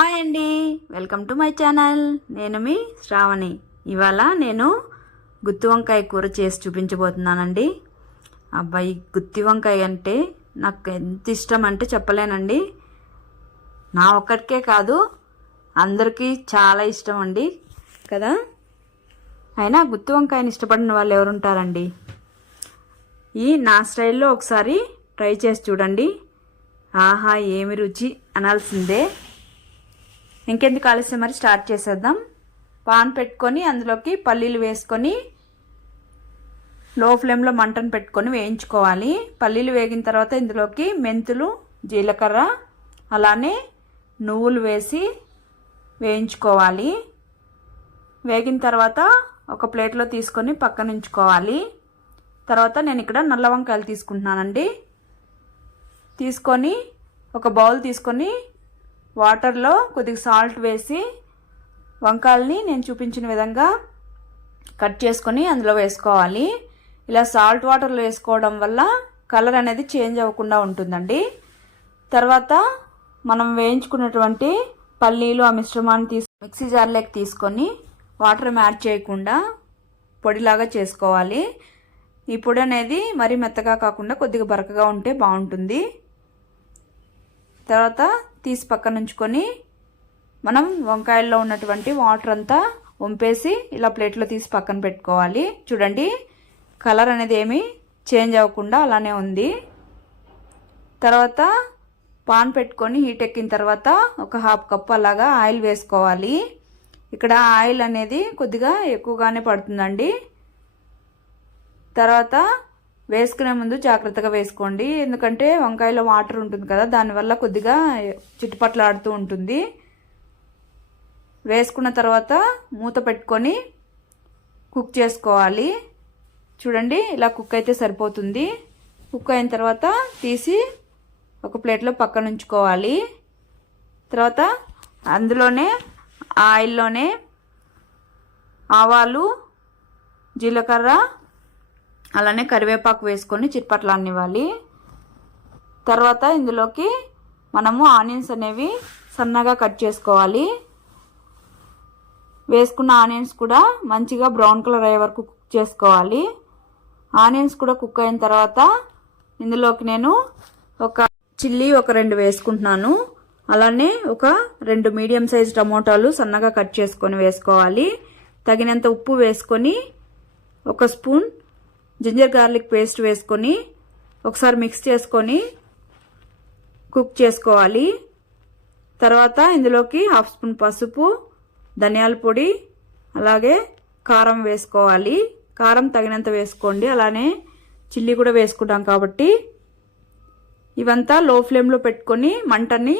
Hi అండి, welcome to my channel. నేను మీ శ్రావణి. ఇవాళ నేను గుత్తి వంకాయ కూర చేసి చూపించబోతున్నానండి. అబ్బాయి, గుత్తి వంకాయ అంటే నాకు ఎంత ఇష్టం అంటే చెప్పలేనండి. నా ఒక్కరికే కాదు, అందరికీ చాలా ఇష్టం అండి కదా. అయినా గుత్తి వంకాయని ఇష్టపడిన వాళ్ళు ఎవరుంటారండి? నా స్టైల్లో ఒకసారి ట్రై చేసి చూడండి. ఆహా, ఏమి రుచి అనాల్సిందే. ఇంకెందుకు ఆలస్యం, మరి స్టార్ట్ చేసేద్దాం. పాన్ పెట్టుకొని అందులోకి పల్లీలు వేసుకొని లో ఫ్లేమ్లో మంటను పెట్టుకొని వేయించుకోవాలి. పల్లీలు వేగిన తర్వాత ఇందులోకి మెంతులు, జీలకర్ర, అలానే నువ్వులు వేసి వేయించుకోవాలి. వేగిన తర్వాత ఒక ప్లేట్లో తీసుకొని పక్కన ఉంచుకోవాలి. తర్వాత నేను ఇక్కడ నల్ల వంకాయలు తీసుకుంటున్నానండి. తీసుకొని ఒక బౌల్ తీసుకొని వాటర్లో కొద్దిగా సాల్ట్ వేసి వంకాయల్ని నేను చూపించిన విధంగా కట్ చేసుకొని అందులో వేసుకోవాలి. ఇలా సాల్ట్ వాటర్లో వేసుకోవడం వల్ల కలర్ అనేది చేంజ్ అవ్వకుండా ఉంటుందండి. తర్వాత మనం వేయించుకున్నటువంటి పల్లీలు ఆ మిశ్రమాన్ని మిక్సీ జార్లోకి తీసుకొని వాటర్ యాడ్ చేయకుండా పొడిలాగా చేసుకోవాలి. ఈ పొడి అనేది మరీ మెత్తగా కాకుండా కొద్దిగా బరకగా ఉంటే బాగుంటుంది. తర్వాత తీసి పక్కన ఉంచుకొని మనం వంకాయల్లో ఉన్నటువంటి వాటర్ అంతా వంపేసి ఇలా ప్లేట్లో తీసి పక్కన పెట్టుకోవాలి. చూడండి, కలర్ అనేది ఏమీ చేంజ్ అవ్వకుండా అలానే ఉంది. తర్వాత పాన్ పెట్టుకొని హీట్ ఎక్కిన తర్వాత ఒక హాఫ్ కప్ అలాగా ఆయిల్ వేసుకోవాలి. ఇక్కడ ఆయిల్ అనేది కొద్దిగా ఎక్కువగానే పడుతుందండి. తర్వాత వేసుకునే ముందు జాగ్రత్తగా వేసుకోండి, ఎందుకంటే వంకాయలో వాటర్ ఉంటుంది కదా, దానివల్ల కొద్దిగా చుట్టుపట్లాడుతూ ఉంటుంది. వేసుకున్న తర్వాత మూత పెట్టుకొని కుక్ చేసుకోవాలి. చూడండి, ఇలా కుక్ అయితే సరిపోతుంది. కుక్ అయిన తర్వాత తీసి ఒక ప్లేట్లో పక్కన ఉంచుకోవాలి. తర్వాత అందులోనే ఆయిల్లోనే ఆవాలు, జీలకర్ర, అలానే కరివేపాకు వేసుకొని చిట్పట్లానివ్వాలి. తర్వాత ఇందులోకి మనము ఆనియన్స్ అనేవి సన్నగా కట్ చేసుకోవాలి. వేసుకున్న ఆనియన్స్ కూడా మంచిగా బ్రౌన్ కలర్ అయ్యే వరకు కుక్ చేసుకోవాలి. ఆనియన్స్ కూడా కుక్ అయిన తర్వాత ఇందులోకి నేను ఒక చిల్లీ ఒక 2 వేసుకుంటున్నాను. అలానే ఒక 2 మీడియం సైజ్ టమోటాలు సన్నగా కట్ చేసుకొని వేసుకోవాలి. తగినంత ఉప్పు వేసుకొని ఒక స్పూన్ జింజర్ గార్లిక్ పేస్ట్ వేసుకొని ఒకసారి మిక్స్ చేసుకొని కుక్ చేసుకోవాలి. తర్వాత ఇందులోకి హాఫ్ స్పూన్ పసుపు, ధనియాల పొడి, అలాగే కారం వేసుకోవాలి. కారం తగినంత వేసుకోండి. అలానే చిల్లీ కూడా వేసుకుంటాం కాబట్టి ఇవంతా లో ఫ్లేమ్లో పెట్టుకొని మంటని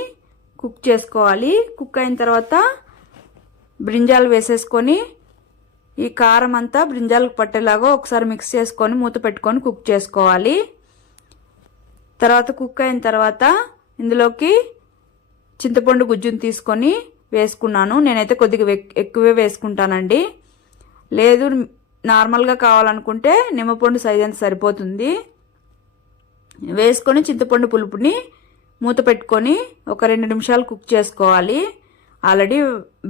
కుక్ చేసుకోవాలి. కుక్ అయిన తర్వాత బ్రింజాలు వేసేసుకొని ఈ కారం అంతా బ్రింజాలకు పట్టేలాగా ఒకసారి మిక్స్ చేసుకొని మూత పెట్టుకొని కుక్ చేసుకోవాలి. తర్వాత కుక్ అయిన తర్వాత ఇందులోకి చింతపండు గుజ్జును తీసుకొని వేసుకున్నాను. నేనైతే కొద్దిగా ఎక్కువే వేసుకుంటానండి. లేదు నార్మల్గా కావాలనుకుంటే నిమ్మపండు సైజ్ అంత సరిపోతుంది. వేసుకొని చింతపండు పులుపుని మూత పెట్టుకొని ఒక 2 నిమిషాలు కుక్ చేసుకోవాలి. ఆల్రెడీ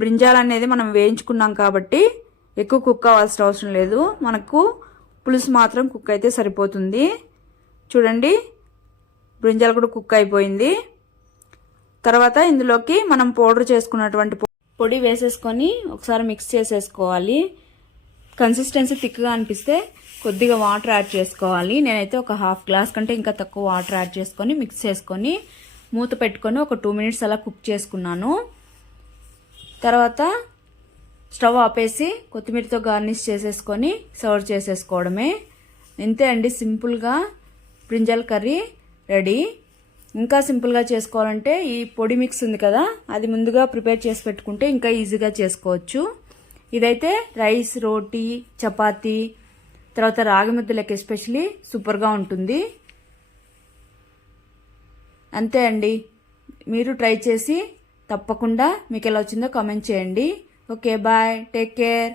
బ్రింజాలు అనేది మనం వేయించుకున్నాం కాబట్టి ఎక్కువ కుక్ అవ్వాల్సిన అవసరం లేదు. మనకు పులుసు మాత్రం కుక్ అయితే సరిపోతుంది. చూడండి, బ్రింజాలు కూడా కుక్ అయిపోయింది. తర్వాత ఇందులోకి మనం పౌడర్ చేసుకున్నటువంటి పొడి వేసేసుకొని ఒకసారి మిక్స్ చేసేసుకోవాలి. కన్సిస్టెన్సీ థిక్గా అనిపిస్తే కొద్దిగా వాటర్ యాడ్ చేసుకోవాలి. నేనైతే ఒక హాఫ్ గ్లాస్ కంటే ఇంకా తక్కువ వాటర్ యాడ్ చేసుకొని మిక్స్ చేసుకొని మూత పెట్టుకొని ఒక 2 మినిట్స్ అలా కుక్ చేసుకున్నాను. తర్వాత స్టవ్ ఆపేసి కొత్తిమీరతో గార్నిష్ చేసేసుకొని సర్వ్ చేసేసుకోవడమే. ఇంతే అండి, సింపుల్గా బ్రింజాల్ కర్రీ రెడీ. ఇంకా సింపుల్గా చేసుకోవాలంటే ఈ పొడి మిక్స్ ఉంది కదా, అది ముందుగా ప్రిపేర్ చేసి పెట్టుకుంటే ఇంకా ఈజీగా చేసుకోవచ్చు. ఇదైతే రైస్, రోటీ, చపాతీ, తర్వాత రాగి ముద్దలకి ఎస్పెషలీ సూపర్గా ఉంటుంది. అంతే అండి, మీరు ట్రై చేసి తప్పకుండా మీకు ఎలా వచ్చిందో కామెంట్ చేయండి. Okay, bye, take care.